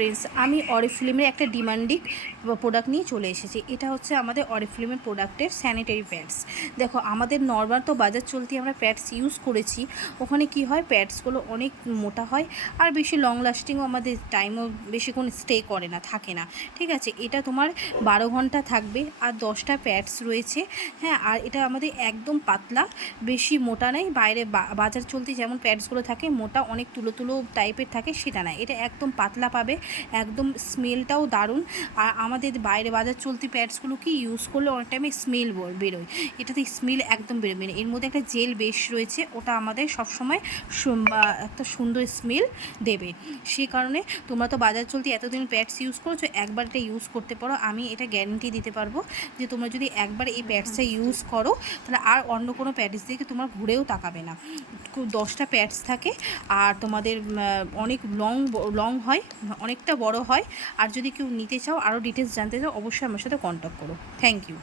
Friends, আমি অরিফ্লেমের একটা demanding product নিয়ে চলে এসেছি। এটা হচ্ছে আমাদের অরিফ্লেমের প্রোডাক্টের স্যানিটারি প্যাডস। দেখো, আমাদের নর্মাল তো বাজার চলতি আমরা প্যাডস ইউজ করেছি, ওখানে কি হয়, প্যাডসগুলো অনেক মোটা হয় আর বেশি লং লাস্টিংও, আমাদের টাইমও বেশিক্ষণ স্টে করে না, থাকে না। ঠিক আছে, এটা তোমার 12 ঘন্টা থাকবে আর 10টা প্যাডস রয়েছে। হ্যাঁ, আর এটা আমাদের একদম পাতলা, বেশি মোটা নেই। বাইরে বাজার চলতি যেমন প্যাডসগুলো থাকে মোটা, অনেক তুলো তুলো টাইপের থাকে, সেটা না, এটা একদম পাতলা পাবে, একদম স্মেলটাও দারুণ। আর আমাদের বাইরে বাজার চলতি প্যাডসগুলো কি ইউজ করলে অনেক টাইমে স্মেল বেরোয়, এটাতে স্মেল একদম বেরোবে না। এর মধ্যে একটা জেল বেশ রয়েছে, ওটা আমাদের সবসময় একটা সুন্দর স্মেল দেবে। সেই কারণে তোমরা তো বাজার চলতি এতদিন প্যাডস ইউজ করেছো, একবার এটা ইউজ করতে পারো। আমি এটা গ্যারেন্টি দিতে পারবো যে তোমরা যদি একবার এই প্যাডসটা ইউজ করো, তাহলে আর অন্য কোনো প্যাডস দিকে তোমার ঘুরেও তাকাবে না। 10টা প্যাডস থাকে আর তোমাদের অনেক লং হয়, অনেকটা বড় হয়। আর যদি কেউ নিতে চাও, আরও ডিটেলস জানতে চাও, অবশ্যই আমার সাথে কন্ট্যাক্ট করো। Thank you.